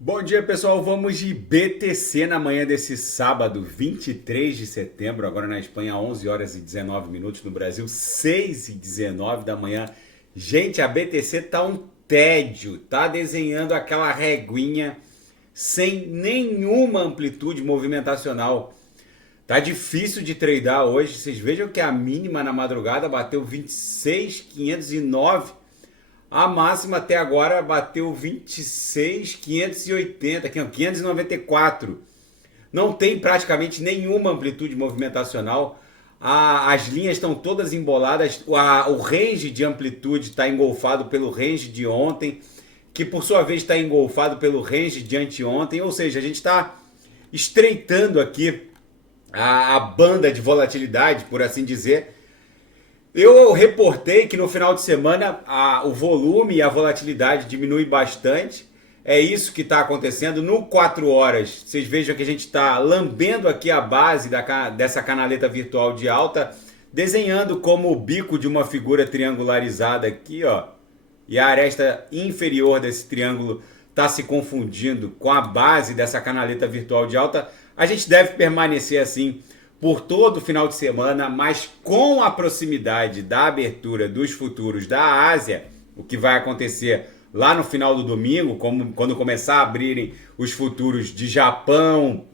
Bom dia, pessoal. Vamos de BTC na manhã desse sábado, 23 de setembro. Agora na Espanha, 11 horas e 19 minutos. No Brasil, 6 e 19 da manhã. Gente, a BTC tá um tédio. Tá desenhando aquela reguinha sem nenhuma amplitude movimentacional. Tá difícil de tradear hoje. Vocês vejam que a mínima na madrugada bateu 26.509. A máxima até agora bateu 26.580, 594. Não tem praticamente nenhuma amplitude movimentacional. As linhas estão todas emboladas. O range de amplitude está engolfado pelo range de ontem, que por sua vez está engolfado pelo range de anteontem. Ou seja, a gente está estreitando aqui a banda de volatilidade, por assim dizer. Eu reportei que no final de semana o volume e a volatilidade diminui bastante. É isso que está acontecendo. No 4 horas, vocês vejam que a gente está lambendo aqui a base dessa canaleta virtual de alta, desenhando como o bico de uma figura triangularizada aqui, ó. E a aresta inferior desse triângulo está se confundindo com a base dessa canaleta virtual de alta. A gente deve permanecer assim por todo o final de semana, mas com a proximidade da abertura dos futuros da Ásia, o que vai acontecer lá no final do domingo, quando começar a abrirem os futuros de Japão,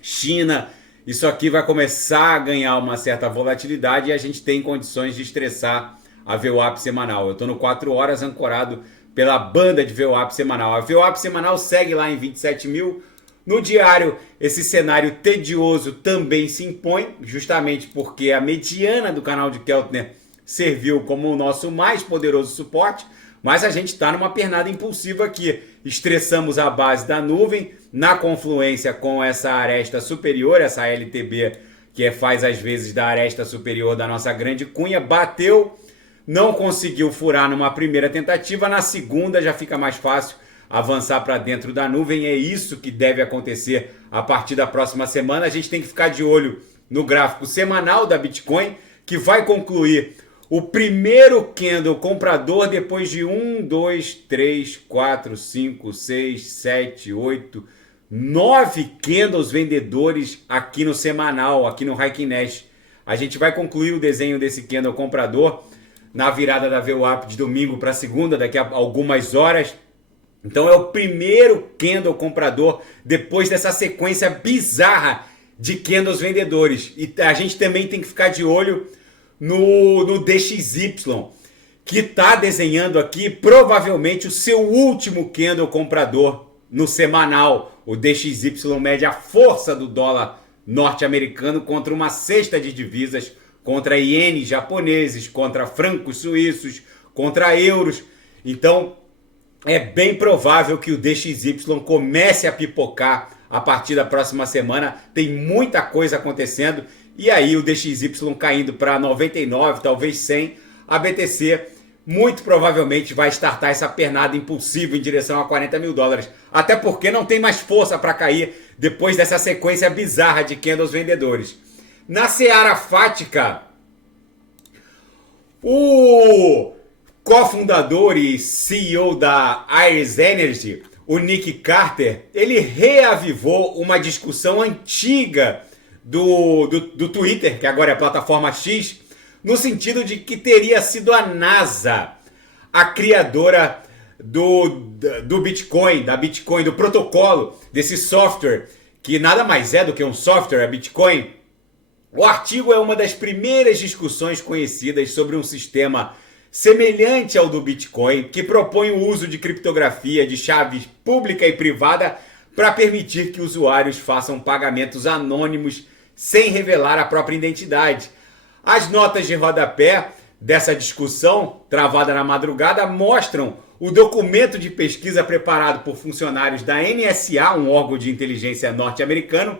China, isso aqui vai começar a ganhar uma certa volatilidade e a gente tem condições de estressar a VWAP semanal. Eu estou no 4 horas ancorado pela banda de VWAP semanal. A VWAP semanal segue lá em 27 mil. No diário, esse cenário tedioso também se impõe, justamente porque a mediana do canal de Keltner serviu como o nosso mais poderoso suporte, mas a gente está numa pernada impulsiva aqui. Estressamos a base da nuvem na confluência com essa aresta superior, essa LTB, que faz às vezes da aresta superior da nossa grande cunha, bateu, não conseguiu furar numa primeira tentativa, na segunda já fica mais fácil avançar para dentro da nuvem. É isso que deve acontecer a partir da próxima semana. A gente tem que ficar de olho no gráfico semanal da Bitcoin, que vai concluir o primeiro candle comprador depois de 1, 2, 3, 4, 5, 6, 7, 8, 9 candles vendedores aqui no semanal, aqui no Heikin Nash. A gente vai concluir o desenho desse candle comprador na virada da VWAP de domingo para segunda, daqui a algumas horas. Então é o primeiro candle comprador depois dessa sequência bizarra de candles vendedores. E a gente também tem que ficar de olho no DXY, que está desenhando aqui provavelmente o seu último candle comprador no semanal. O DXY mede a força do dólar norte-americano contra uma cesta de divisas, contra ienes japoneses, contra francos suíços, contra euros. Então é bem provável que o DXY comece a pipocar a partir da próxima semana. Tem muita coisa acontecendo. E aí o DXY caindo para 99, talvez 100. A BTC muito provavelmente vai startar essa pernada impulsiva em direção a 40 mil dólares. Até porque não tem mais força para cair depois dessa sequência bizarra de candles vendedores. Na seara fática, o cofundador e CEO da Iris Energy, o Nick Carter, ele reavivou uma discussão antiga do Twitter, que agora é a plataforma X, no sentido de que teria sido a NASA a criadora do Bitcoin, do protocolo, desse software, que nada mais é do que um software, a Bitcoin. O artigo é uma das primeiras discussões conhecidas sobre um sistema semelhante ao do Bitcoin, que propõe o uso de criptografia de chaves pública e privada para permitir que usuários façam pagamentos anônimos sem revelar a própria identidade. As notas de rodapé dessa discussão, travada na madrugada, mostram o documento de pesquisa preparado por funcionários da NSA, um órgão de inteligência norte-americano,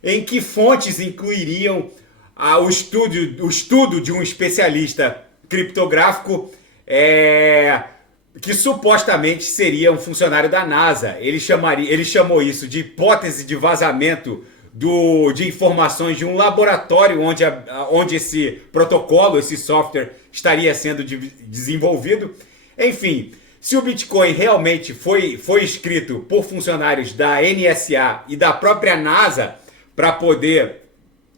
em que fontes incluiriam o estudo de um especialista criptográfico que supostamente seria um funcionário da NASA. Ele chamou isso de hipótese de vazamento de informações de um laboratório onde esse protocolo, esse software estaria sendo desenvolvido. Enfim, se o Bitcoin realmente foi escrito por funcionários da NSA e da própria NASA para poder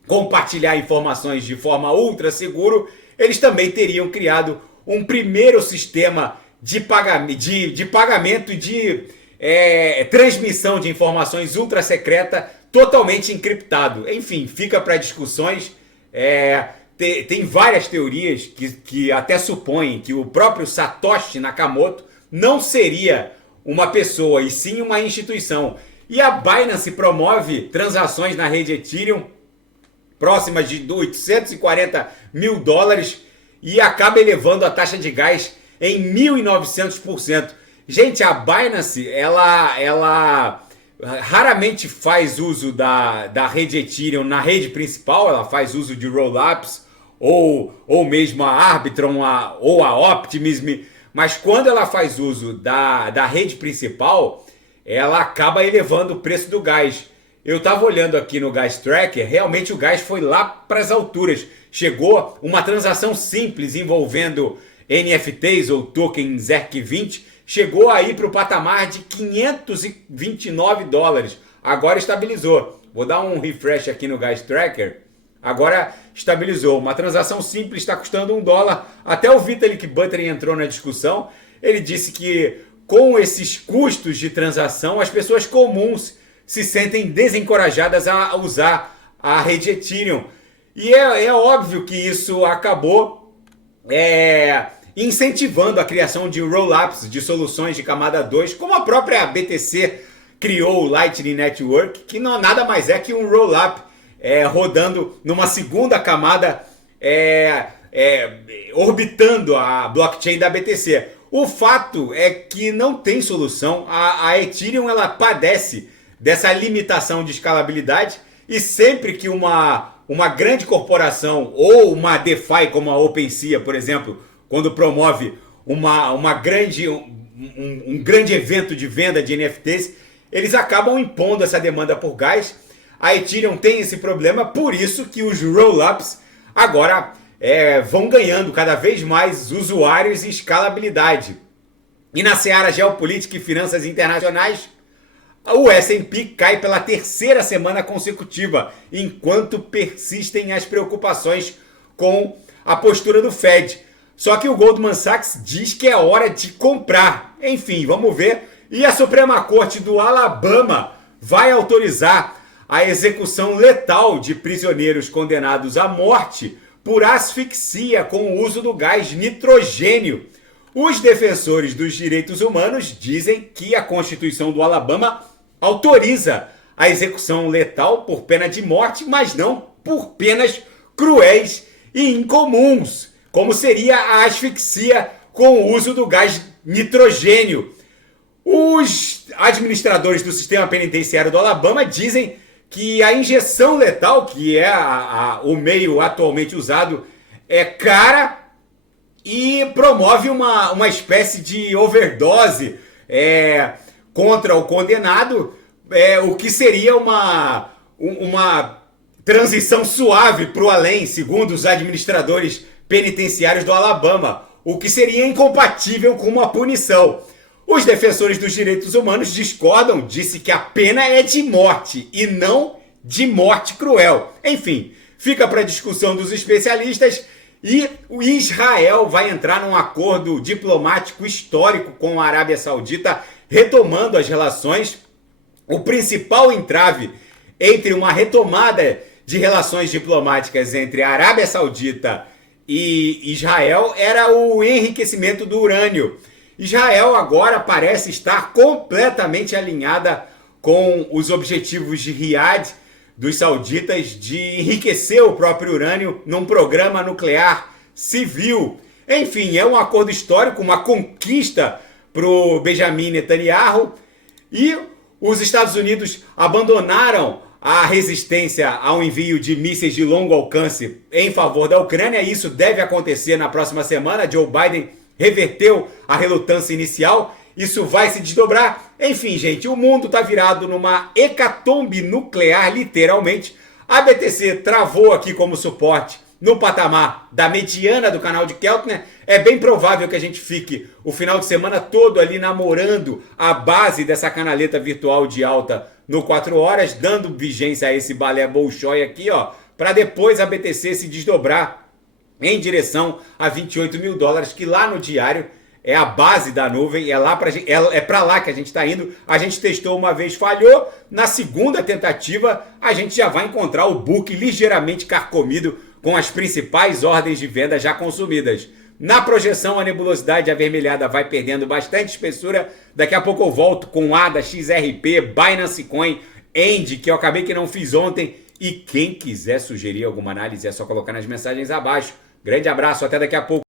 compartilhar informações de forma ultra seguro, eles também teriam criado um primeiro sistema de pagamento e de transmissão de informações ultra secreta totalmente encriptado. Enfim, fica para discussões. Tem várias teorias que até supõem que o próprio Satoshi Nakamoto não seria uma pessoa, e sim uma instituição. E a Binance promove transações na rede Ethereum próximas de 840 mil dólares e acaba elevando a taxa de gás em 1.900%. Gente, a Binance, ela raramente faz uso da rede Ethereum na rede principal, ela faz uso de rollups ou mesmo a Arbitrum ou a Optimism, mas quando ela faz uso da rede principal, ela acaba elevando o preço do gás. Eu estava olhando aqui no Gas Tracker, realmente o gás foi lá para as alturas. Chegou uma transação simples envolvendo NFTs ou token ERC20, chegou aí para o patamar de 529 dólares. Agora estabilizou. Vou dar um refresh aqui no Gas Tracker. Agora estabilizou. Uma transação simples está custando $1. Até o Vitalik Buterin entrou na discussão. Ele disse que com esses custos de transação, as pessoas comuns se sentem desencorajadas a usar a rede Ethereum. E é óbvio que isso acabou incentivando a criação de rollups, de soluções de camada 2, como a própria BTC criou o Lightning Network, que não nada mais é que um rollup rodando numa segunda camada, orbitando a blockchain da BTC. O fato é que não tem solução. A Ethereum ela padece dessa limitação de escalabilidade, e sempre que uma grande corporação ou uma DeFi como a OpenSea, por exemplo, quando promove um grande evento de venda de NFTs, eles acabam impondo essa demanda por gás. A Ethereum tem esse problema, por isso que os rollups agora vão ganhando cada vez mais usuários e escalabilidade. E na seara geopolítica e finanças internacionais, o S&P cai pela terceira semana consecutiva, enquanto persistem as preocupações com a postura do Fed. Só que o Goldman Sachs diz que é hora de comprar. Enfim, vamos ver. E a Suprema Corte do Alabama vai autorizar a execução letal de prisioneiros condenados à morte por asfixia com o uso do gás nitrogênio. Os defensores dos direitos humanos dizem que a Constituição do Alabama autoriza a execução letal por pena de morte, mas não por penas cruéis e incomuns, como seria a asfixia com o uso do gás nitrogênio. Os administradores do sistema penitenciário do Alabama dizem que a injeção letal, que é o meio atualmente usado, é cara e promove uma espécie de overdose contra o condenado, o que seria uma transição suave para o além, segundo os administradores penitenciários do Alabama, o que seria incompatível com uma punição. Os defensores dos direitos humanos discordam, disse que a pena é de morte e não de morte cruel. Enfim, fica para a discussão dos especialistas. E o Israel vai entrar num acordo diplomático histórico com a Arábia Saudita, retomando as relações. O principal entrave entre uma retomada de relações diplomáticas entre a Arábia Saudita e Israel era o enriquecimento do urânio. Israel agora parece estar completamente alinhada com os objetivos de Riad, dos sauditas, de enriquecer o próprio urânio num programa nuclear civil. Enfim, é um acordo histórico, uma conquista para o Benjamin Netanyahu, e os Estados Unidos abandonaram a resistência ao envio de mísseis de longo alcance em favor da Ucrânia. Isso deve acontecer na próxima semana. Joe Biden reverteu a relutância inicial. Isso vai se desdobrar. Enfim, gente, o mundo está virado numa hecatombe nuclear, literalmente. A BTC travou aqui como suporte no patamar da mediana do canal de Keltner, é bem provável que a gente fique o final de semana todo ali namorando a base dessa canaleta virtual de alta no 4 horas, dando vigência a esse balé Bolshoi aqui, ó, para depois a BTC se desdobrar em direção a 28 mil dólares, que lá no diário é a base da nuvem, é para lá que a gente está indo. A gente testou uma vez, falhou. Na segunda tentativa, a gente já vai encontrar o book ligeiramente carcomido com as principais ordens de venda já consumidas. Na projeção, a nebulosidade avermelhada vai perdendo bastante espessura. Daqui a pouco eu volto com ADA, XRP, Binance Coin, End, que eu acabei que não fiz ontem. E quem quiser sugerir alguma análise é só colocar nas mensagens abaixo. Grande abraço, até daqui a pouco.